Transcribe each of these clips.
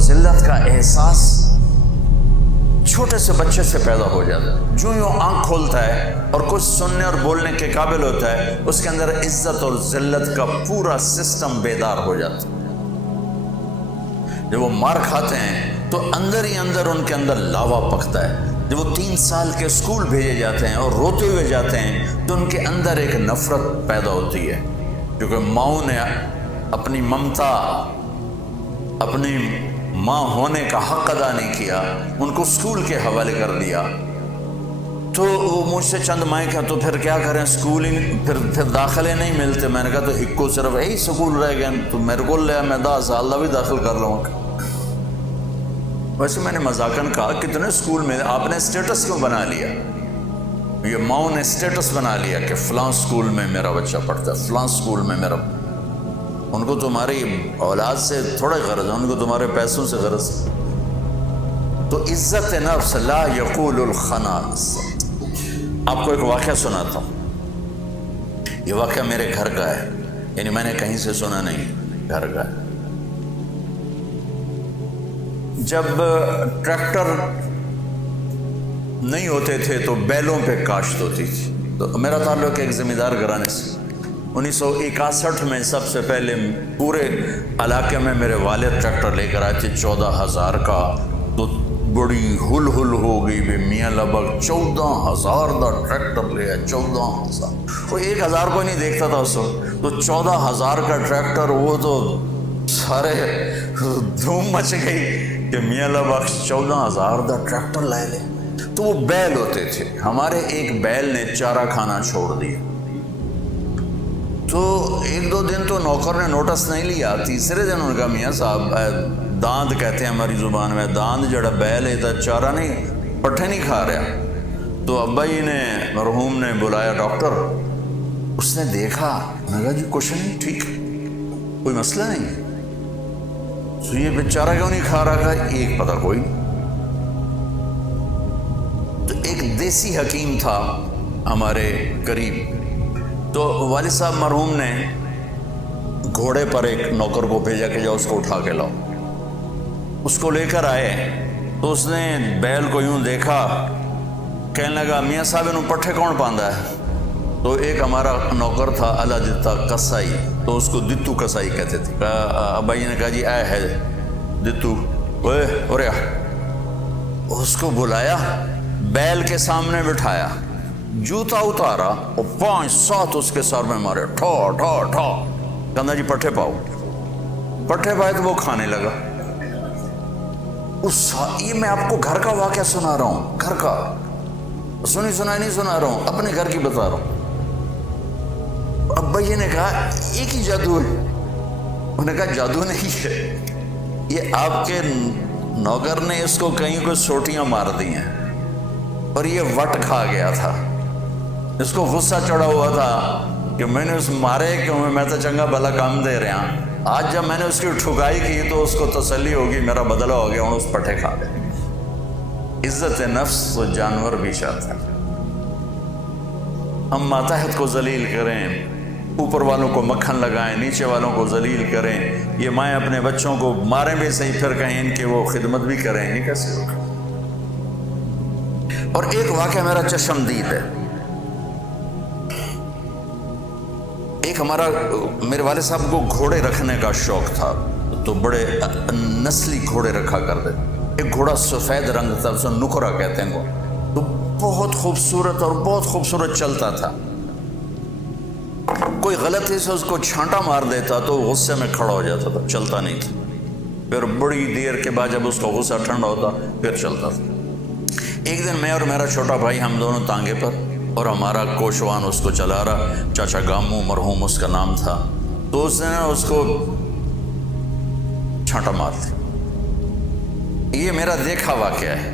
ذلت کا احساس چھوٹے سے بچے سے پیدا ہو جاتا ہے. جو یوں آنکھ کھولتا ہے اور کچھ سننے اور بولنے کے قابل ہوتا ہے، اس کے اندر عزت اور ذلت کا پورا سسٹم بیدار ہو جاتا ہے. جب وہ مار کھاتے ہیں تو اندر ہی اندر ان کے اندر لاوا پکتا ہے. جب وہ 3 سال کے اسکول بھیجے جاتے ہیں اور روتے ہوئے جاتے ہیں تو ان کے اندر ایک نفرت پیدا ہوتی ہے، کیونکہ ماؤں نے اپنی ممتا، اپنی ماں ہونے کا حق ادا نہیں کیا، ان کو اسکول کے حوالے کر دیا. تو وہ مجھ سے چند مائیں کہ تو پھر کیا کریں، اسکول ہی پھر داخلے نہیں ملتے. میں نے کہا تو ایک کو صرف یہی اسکول رہ گئے، تو میرے کو لیا میں 10 سال بھی داخل کر لوں گا. ویسے میں نے مذاقاً کہا کتنے اسکول میں آپ نے اسٹیٹس کیوں بنا لیا؟ یہ ماؤں نے اسٹیٹس بنا لیا کہ فلاں اسکول میں میرا بچہ پڑھتا ہے، فلاں اسکول میں میرا. ان کو تمہاری اولاد سے تھوڑا غرض ہے، ان کو تمہارے پیسوں سے غرض ہے. تو عزت نفس لا یقول الخناس. آپ کو ایک واقعہ سناتا ہوں. یہ واقعہ میرے گھر کا ہے، یعنی میں نے کہیں سے سنا نہیں، گھر کا ہے. جب ٹریکٹر نہیں ہوتے تھے تو بیلوں پہ کاشت ہوتی تھی. تو میرا تعلق ایک زمیندار گھرانے سے. 1961 میں سب سے پہلے پورے علاقے میں میرے والد ٹریکٹر لے کر آئے تھے 14,000 کا. تو بڑی ہل ہو گئی بھی میاں لبک 14,000 کا ٹریکٹر لے آئے. 14,000 وہ 1,000 کو نہیں دیکھتا تھا اس وقت. تو 14,000 کا ٹریکٹر، وہ تو سارے دھوم مچ گئی کہ میاں لبک 14,000 کا ٹریکٹر لے لے. تو وہ بیل ہوتے تھے. ہمارے ایک بیل نے چارہ کھانا چھوڑ دیا. تو 1-2 دن تو نوکر نے نوٹس نہیں لیا. تیسرے دن ان کا میاں صاحب داند کہتے ہیں ہماری زبان میں، داند جڑا بیل ہے تو چارہ نہیں، پٹھے نہیں کھا رہا. تو ابا جی نے، مرحوم نے بلایا ڈاکٹر. اس نے دیکھا، میں کہا جی کچھ نہیں، ٹھیک، کوئی مسئلہ نہیں. تو یہ بیچارہ کیوں نہیں کھا رہا تھا؟ ایک پتہ کوئی نہیں. تو ایک دیسی حکیم تھا ہمارے قریب. تو والد صاحب مرحوم نے گھوڑے پر ایک نوکر کو بھیجا کہ جاؤ اس کو اٹھا کے لاؤ. اس کو لے کر آئے تو اس نے بیل کو یوں دیکھا، کہنے لگا میاں صاحب انہوں پٹھے کون پاندا ہے؟ تو ایک ہمارا نوکر تھا اللہ دتا کسائی، تو اس کو دتو کسائی کہتے تھے. ابا جی نے کہا جی اے ہے دتو، اوے اوریا. اس کو بلایا، بیل کے سامنے بٹھایا، جوتا اتارا اور 5-7 اس کے سر میں مارے، ٹھا ٹھا ٹھا. کہنا جی پٹھے پاؤ. پٹھے پائے تو وہ کھانے لگا. یہ میں آپ کو گھر کا واقعہ سنا رہا ہوں، گھر کا، سنائی نہیں سنا رہا ہوں، اپنے گھر کی بتا رہا ہوں. ابا جی نے کہا ایک ہی جادو ہے. انہوں نے کہا جادو نہیں ہے، یہ آپ کے نوکر نے اس کو کہیں کوئی سوٹیاں مار دی ہیں اور یہ وٹ کھا گیا تھا. اس کو غصہ چڑھا ہوا تھا کہ میں نے اس مارے کیوں، میں تو چنگا بھلا کام دے رہا. آج جب میں نے اس کی ٹھکائی کی تو اس کو تسلی ہوگی میرا بدلہ ہو گیا، اور اس پٹھے کھا گئے. عزت نفس تو جانور بھی چاہتا ہے. ہم ماتحت کو ذلیل کریں، اوپر والوں کو مکھن لگائیں، نیچے والوں کو ذلیل کریں. یہ مائیں اپنے بچوں کو ماریں بھی صحیح، پھر کہیں ان کی وہ خدمت بھی کریں. یہ کیسے ہوگا؟ اور ایک واقعہ میرا چشمدید ہے. ایک ہمارا، میرے والد صاحب کو گھوڑے رکھنے کا شوق تھا، تو بڑے نسلی گھوڑے رکھا کرتے. ایک گھوڑا سفید رنگ تھا، اسے نکرا کہتے ہیں. تو بہت خوبصورت اور بہت خوبصورت چلتا تھا. کوئی غلطی سے اس کو چھانٹا مار دیتا تو غصے میں کھڑا ہو جاتا تھا، چلتا نہیں تھا. پھر بڑی دیر کے بعد جب اس کا غصہ ٹھنڈا ہوتا پھر چلتا تھا. ایک دن میں اور میرا چھوٹا بھائی ہم دونوں تانگے پر، اور ہمارا کوشوان اس کو چلا رہا، چاچا گامو مرحوم اس کا نام تھا. تو اس نے اس کو چھانٹا مار دیا. یہ میرا دیکھا واقعہ ہے.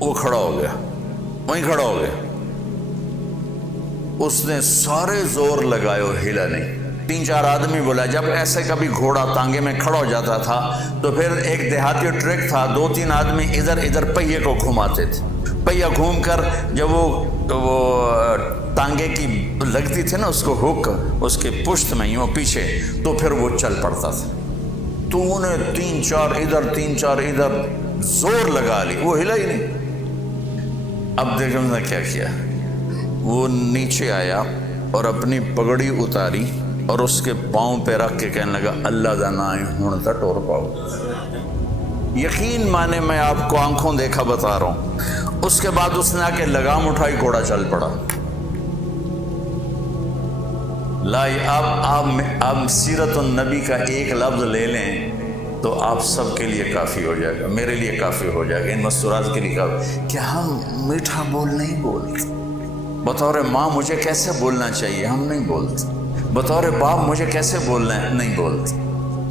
وہ کھڑا ہو گیا، وہیں کھڑا ہو گیا. اس نے سارے زور لگائے، ہلا نہیں. 3-4 آدمی بولا. جب ایسے کبھی گھوڑا تانگے میں کھڑا ہو جاتا تھا تو پھر ایک دیہاتی ٹرک تھا، 2-3 آدمی ادھر پہیے کو گھماتے تھے. پہیا گھوم کر جب وہ ٹانگے کی لگتی تھی نا اس کو ہک اس کے پشت میں یوں پیچھے، تو پھر وہ چل پڑتا تھا. تو انہیں 3-4 ادھر 3-4 ادھر زور لگا لی، وہ ہلا ہی نہیں۔ اب دیکھیں انہوں نے کیا کیا، وہ نیچے آیا اور اپنی پگڑی اتاری اور اس کے پاؤں پہ رکھ کے کہنے لگا اللہ دا نائیں ہون تا ٹور پاؤ۔ یقین مانے میں آپ کو آنکھوں دیکھا بتا رہا ہوں۔ اس کے بعد اس نے آ کے لگام اٹھائی، گھوڑا چل پڑا۔ آپ سیرت النبی کا ایک لفظ لے لیں تو آپ سب کے لیے کافی ہو جائے گا، میرے لیے کافی ہو جائے گا، ان مستورات کے لیے کافی۔ کہ ہم میٹھا بول نہیں بولتے، بطور ماں مجھے کیسے بولنا چاہیے ہم نہیں بولتے، بطور باپ مجھے کیسے بولنا ہے نہیں بولتے،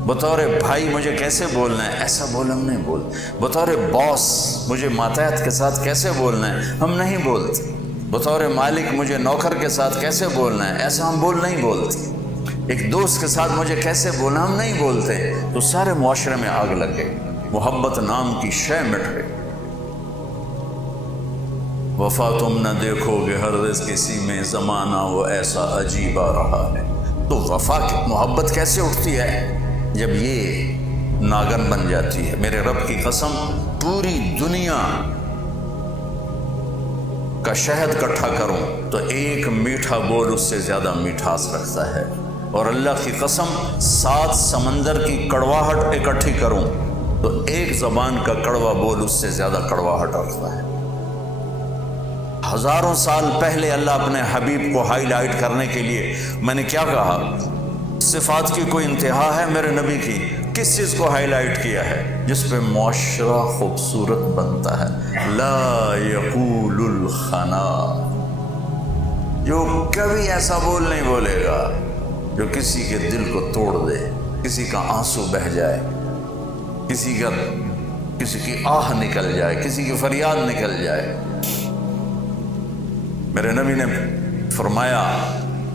بطور بھائی مجھے کیسے بولنا ہے ایسا بول ہم نہیں بولتے، بطور باس مجھے ماتحت کے ساتھ کیسے بولنا ہے ہم نہیں بولتے، بطور مالک مجھے نوکر کے ساتھ کیسے بولنا ہے ایسا ہم نہیں بولتے، ایک دوست کے ساتھ مجھے کیسے بولنا ہم نہیں بولتے۔ تو سارے معاشرے میں آگ لگ گئی، محبت نام کی شے مٹ گئی۔ وفا تم نہ دیکھو گے ہرگز کسی میں، زمانہ وہ ایسا عجیب آ رہا ہے۔ تو وفا کی محبت کیسے اٹھتی ہے؟ جب یہ ناگن بن جاتی ہے۔ میرے رب کی قسم، پوری دنیا کا شہد کٹھا کروں تو ایک میٹھا بول اس سے زیادہ میٹھاس رکھتا ہے، اور اللہ کی قسم 7 سمندر کی کڑواہٹ اکٹھی کروں تو ایک زبان کا کڑوا بول اس سے زیادہ کڑواہٹ رکھتا ہے۔ ہزاروں سال پہلے اللہ اپنے حبیب کو ہائی لائٹ کرنے کے لیے، میں نے کیا کہا، صفات کی کوئی انتہا ہے میرے نبی کی؟ کس چیز کو ہائی لائٹ کیا ہے؟ جس پہ معاشرہ خوبصورت بنتا ہے۔ لا یقول الخنا، جو کبھی ایسا بول نہیں بولے گا جو کسی کے دل کو توڑ دے، کسی کا آنسو بہہ جائے، کسی کی آہ نکل جائے، کسی کی فریاد نکل جائے۔ میرے نبی نے فرمایا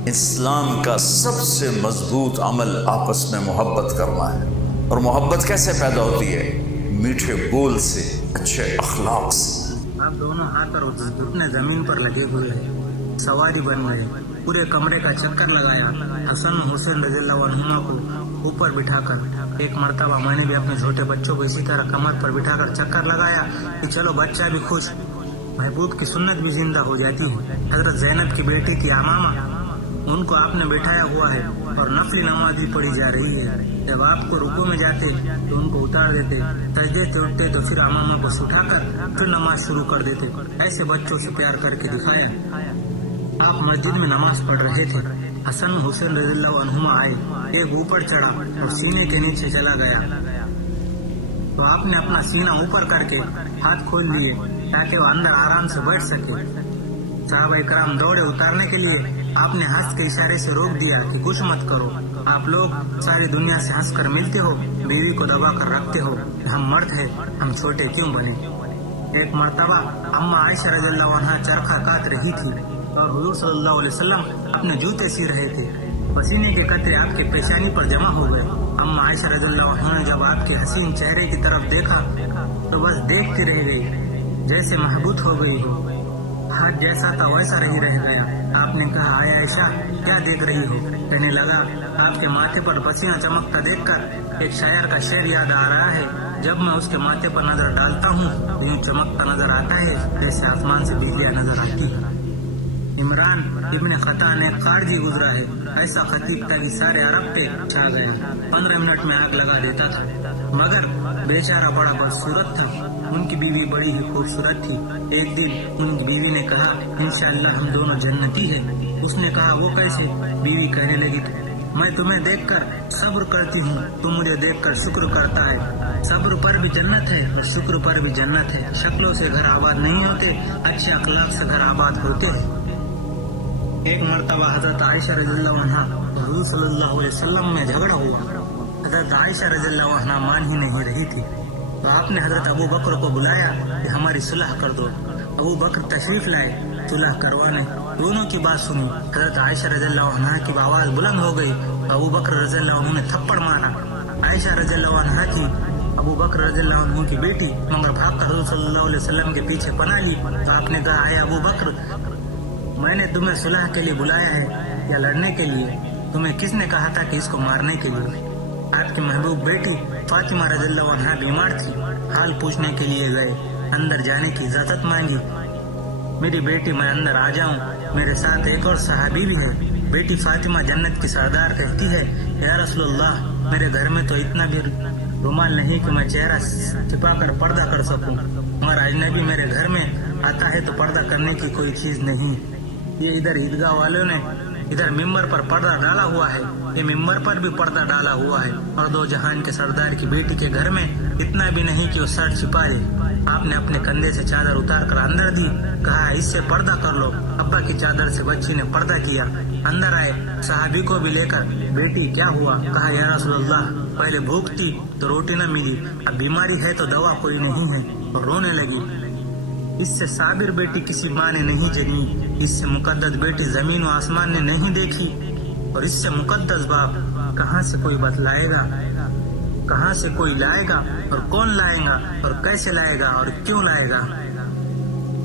اسلام کا سب سے مضبوط عمل آپس میں محبت کرنا ہے، اور محبت کیسے پیدا ہوتی ہے؟ میٹھے بول سے، اچھے اخلاق سے۔ آپ دونوں ہاتھ اور گھٹنے زمین پر لگے ہوئے ہیں، سواری بن گئے، پورے کمرے کا چکر لگایا، حسن حسین رضی اللہ عنہما کو اوپر بٹھا کر۔ ایک مرتبہ میں نے بھی اپنے چھوٹے بچوں کو اسی طرح کمر پر بٹھا کر چکر لگایا کہ چلو بچہ بھی خوش، محبوب کی سنت بھی زندہ ہو جاتی ہے۔ حضرت زینب کی بیٹی کی امامہ، ان کو آپ نے بٹھایا ہوا ہے اور نفلی نماز بھی پڑھی جا رہی ہے۔ جب آپ کو رکوع میں جاتے تو ان کو اتار دیتے، سجدے سے اٹھتے تو پھر امامہ کو اٹھا کر پھر نماز شروع کر دیتے۔ ایسے بچوں سے پیار کر کے دکھایا۔ آپ مسجد میں نماز پڑھ رہے تھے، حسن حسین رضی اللہ عنہما آئے، ایک اوپر چڑھا اور سینے کے نیچے چلا گیا، تو آپ نے اپنا سینہ اوپر کر کے ہاتھ کھول لیے تاکہ وہ اندر آرام سے بیٹھ سکے۔ صحابہ کرام دوڑے اتارنے کے لیے، آپ نے ہنس کے اشارے سے روک دیا کہ کچھ مت کرو، آپ لوگ ساری دنیا سے ہنس کر ملتے ہو، بیوی کو دبا کر رکھتے ہو، ہم مرد ہیں، ہم چھوٹے کیوں بنے؟ ایک مرتبہ اما عائشہ رضی اللہ عنہا چرخہ کاٹ رہی تھی اور حضور صلی اللہ علیہ وسلم اپنے جوتے سی رہے تھے، پسینے کے قطرے آپ کے پیشانی پر جمع ہو گئے۔ اما عائشہ رضی اللہ عنہا نے جب آپ کے حسین چہرے کی طرف دیکھا تو بس دیکھتی رہ گئی، جیسے محبوط ہو گئی ہو، ہاتھ جیسا تھا ویسا رہ گیا۔ آپ نے کہا آیا عائشہ کیا دیکھ رہی ہو؟ کہنے لگا آپ کے ماتھے پر پسینہ چمکتا دیکھ کر ایک شاعر کا شعر یاد آ رہا ہے، جب میں اس کے ماتھے پر نظر ڈالتا ہوں یوں چمکتا نظر آتا ہے جیسے آسمان سے بجلیاں نظر آتی ہے۔ عمران ابن خطا نے قارجی گزرا ہے، ایسا خطیب تھا کہ سارے عرب پہ چھا گیا، 15 منٹ میں آگ لگا دیتا تھا، مگر بیچارہ بڑا بدصورت تھا، ان کی بیوی بڑی ہی خوبصورت تھی۔ ایک دن ان کی بیوی نے کہا انشاءاللہ ہم دونوں جنتی ہیں۔ اس نے کہا وہ کیسے؟ بیوی کہنے لگی میں تمہیں دیکھ کر صبر کرتی ہوں، تم مجھے دیکھ کر شکر کرتا ہے، صبر پر بھی جنت ہے اور شکر پر بھی جنت ہے، شکلوں سے گھر آباد نہیں ہوتے، اچھے اخلاق سے گھر آباد ہوتے ہیں۔ ایک مرتبہ حضرت عائشہ رضی اللہ عنہا حضور صلی اللہ علیہ وسلم میں جھگڑا ہوا، حضرت عائشہ رضی اللہ عنہا مان ہی نہیں رہی تھی، تو آپ نے حضرت ابو بکر کو بلایا کہ ہماری صلح کر دو۔ ابو بکر تشریف لائے صلح کروانے، دونوں کی بات سنی، حضرت عائشہ رضی اللہ عنہا کی آواز بلند ہو گئی، ابو بکر رضی اللہ عنہ نے تھپڑ مارا۔ عائشہ رضی اللہ عنہا کی ابو بکر رضی اللہ عنہ کی بیٹی مگر بھاگ کر حضور صلی اللہ علیہ وسلم کے پیچھے پناہ لی، تو آپ نے کہا اے ابو بکر میں نے تمہیں صلح کے لیے بلایا ہے یا لڑنے کے لیے؟ تمہیں کس نے کہا تھا کہ اس کو مارنے کے لیے؟ آپ کی محبوب بیٹی فاطمہ رضی اللہ عنہا بیمار تھی. حال پوچھنے کے لیے گئے. اندر جانے کی اجازت مانگی. میری بیٹی میں اندر آ جاؤں؟ میرے ساتھ ایک اور صحابی بھی ہے. بیٹی فاطمہ جنت کی سردار کہتی ہے یا رسول اللہ میرے گھر میں تو اتنا بھی رومال نہیں کہ میں چہرہ چھپا کر پردہ کر سکوں، مگر اجنبی میرے گھر میں آتا ہے تو پردہ کرنے کی کوئی چیز نہیں. یہ ادھر عیدگاہ والوں نے ادھر ممبر پر پردہ ڈالا ہوا ہے، یہ ممبر پر بھی پردہ ڈالا ہوا ہے، اور دو جہان کے سردار کی بیٹی کے گھر میں اتنا بھی نہیں کہ وہ سر چھپا لے. آپ نے اپنے کندھے سے چادر اتار کر اندر دی. کہا اس سے پردہ کر لو. ابا کی چادر سے بچی نے پردہ کیا. اندر آئے. صحابی کو بھی لے کر بیٹی کیا ہوا؟ کہا یا رسول اللہ پہلے بھوک تھی تو روٹی نہ ملی، اب بیماری ہے تو دوا کوئی نہیں ہے. اور رونے لگی. اس سے صابر بیٹی کسی ماں نے نہیں جنی، اس سے مقدس بیٹی زمین و آسمان نے نہیں دیکھی، اور اس سے مقدس باپ کہاں سے کوئی بتلائے گا، کہاں سے کوئی لائے گا، اور کون لائے گا، اور کیسے لائے گا، اور کیوں لائے گا.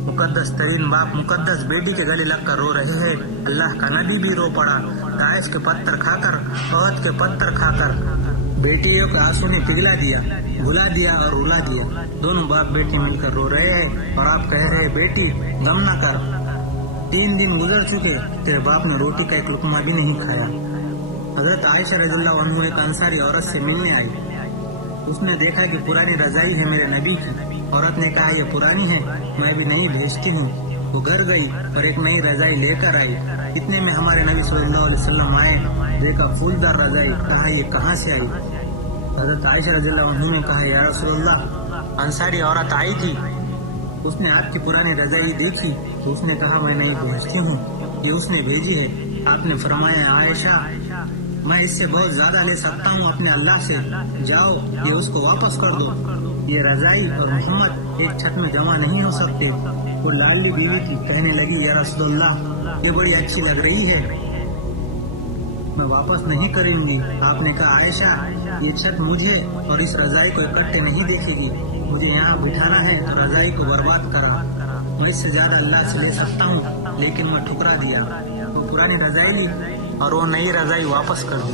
مقدس ترین باپ مقدس بیٹی کے گلے لگ کر رو رہے ہیں. اللہ کا نبی بھی رو پڑا. طائف کے پتھر کھا کر، احد کے پتھر کھا کر بیٹیوں کے آنسو نے پگھلا دیا، بھلا دیا اور رلا دیا. دونوں باپ بیٹی مل کر رو رہے ہیں، اور آپ کہہ رہے بیٹی غم نہ کر، 3 دن گزر چکے تیرے باپ نے روٹی کا ایک لقمہ بھی نہیں کھایا. حضرت عائشہ رضی اللہ عنہ ایک انصاری عورت سے ملنے آئی. اس نے دیکھا کہ پرانی رضائی ہے میرے نبی کی. عورت نے کہا یہ پرانی ہے، میں بھی نہیں بھیجتی ہوں. وہ گھر گئی اور ایک نئی رضائی لے کر آئی. اتنے میں ہمارے نبی صلی اللہ علیہ وسلم آئے. دیکھا پھولدار رضائی. کہا یہ کہاں سے آئی؟ حضرت عائشہ رضی اللہ عنہ نے کہا یا رسول اللہ انصاری عورت آئی تھی، اس نے آپ کی پرانی رضائی دیکھی تو اس نے کہا میں نہیں بھیجتی ہوں، یہ اس نے بھیجی ہے. آپ نے فرمایا عائشہ میں اس سے بہت زیادہ لے سکتا ہوں اپنے اللہ سے، جاؤ یہ اس کو واپس کر دو. یہ رضائی اور محمد ایک چھت میں جمع نہیں ہو سکتے. وہ لالی بیوی تھی. کہنے لگی یا رسول اللہ یہ بڑی اچھی لگ رہی ہے، میں واپس نہیں کریں گی. آپ نے کہا عائشہ یہ چھت مجھے اور اس رضائی کو اکٹھے نہیں دیکھے گی، مجھے یہاں بٹھانا ہے تو رضائی کو برباد کرا. میں اس سے زیادہ اللہ سے لے سکتا ہوں، لیکن میں ٹھکرا دیا. وہ پرانی رضائی لی اور وہ نئی رضائی واپس کر دی.